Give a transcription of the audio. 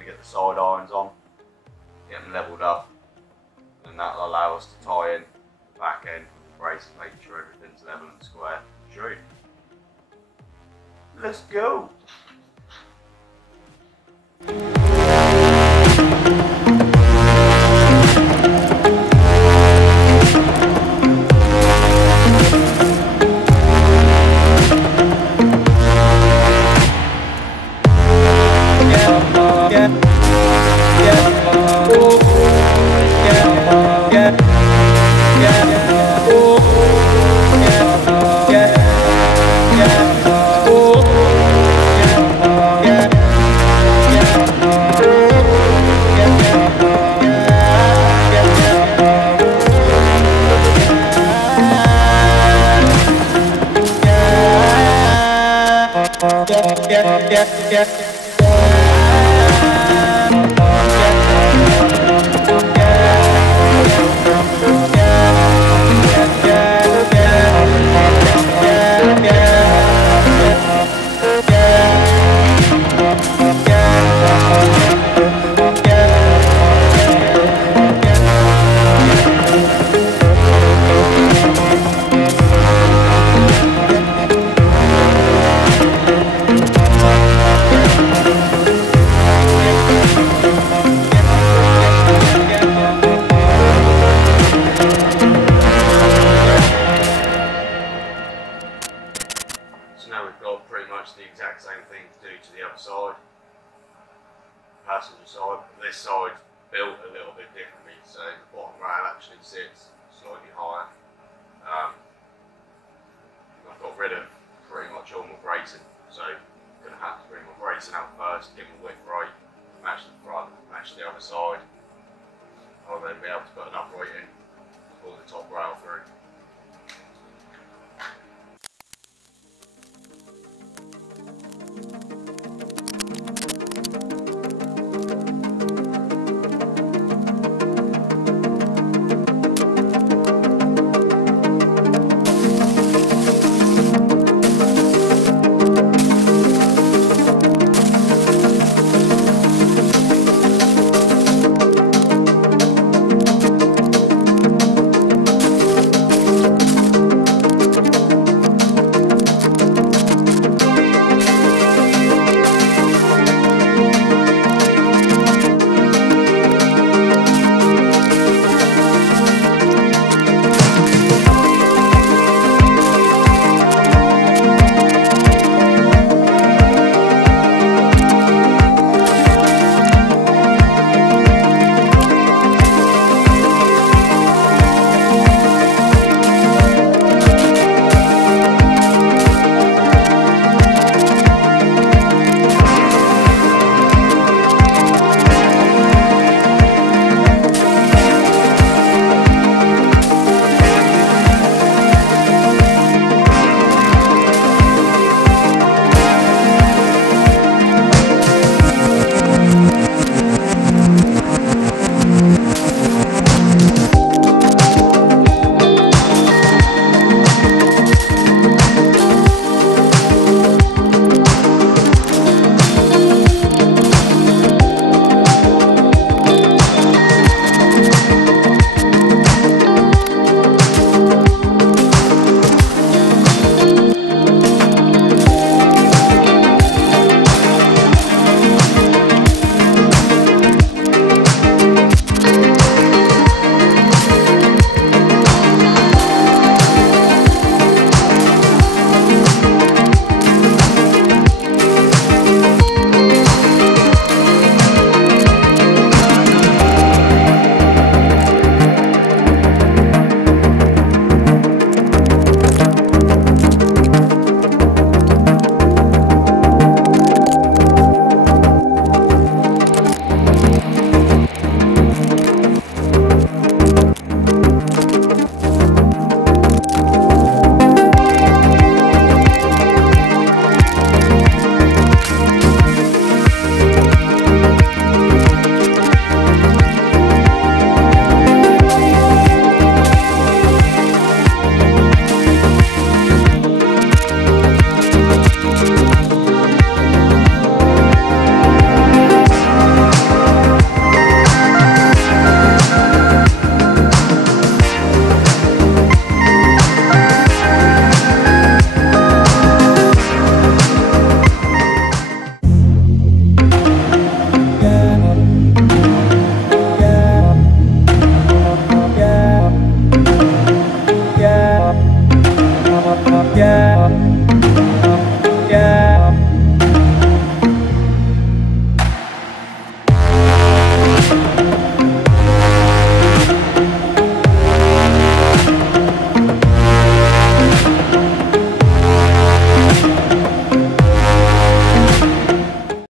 going to get the side irons on, get them levelled up, and that'll allow us to tie in the back end with the brace and make sure everything's level and square. True. Let's go. The exact same thing to do to the other side, passenger side. This side's built a little bit differently, so the bottom rail actually sits slightly higher. I've got rid of pretty much all my bracing, so I'm going to have to bring my bracing out first, get my